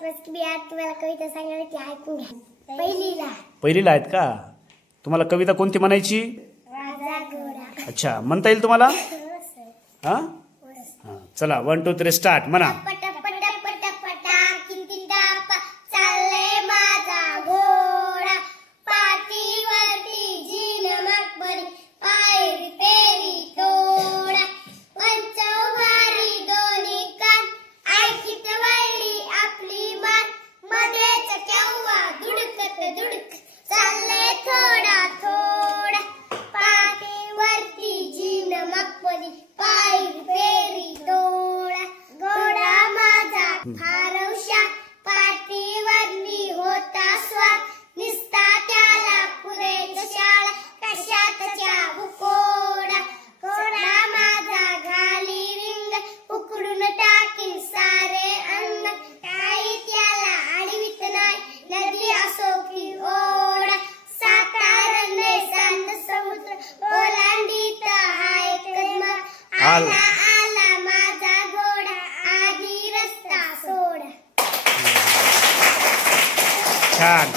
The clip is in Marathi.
बस मी आज तुम्हाला कविता सांगणार आहे, ती ऐकून घ्या. पहिलीला आहेत का? तुम्हाला कविता कोणती म्हणायची? राजा घोडा. अच्छा, म्हणता येईल तुम्हाला? हा, चला 1 2 3 स्टार्ट म्हणा. चालले माझा घोडा, पाठीवरती जीन मकबरी, पायरी पेरी तोडा, पंचौघारी दोन्ही कान, ऐकीत वळली आपली मान, मध्येच केव्हा धुडकत धुडक, चालले थोडा थोडा, पाठीवरती जीन मकबरी, पायरी पेरी तोडा, घोडा माझा फार हुशार, पाठीवरती होता स्वार, निस्ता त्याला पुरेच शाळा, कशातच्या भुकोडा, घोडा माझा घाली रिंग, उकडून टाकीन सारे अंग, काही त्याला आडवीत नाही, नदी असो की ओढा, सातारणे सांद समुद्र, ओलांडीत हाय कदमा, आला आला माझा घोडा, आधी रस्ता सोडा. छान.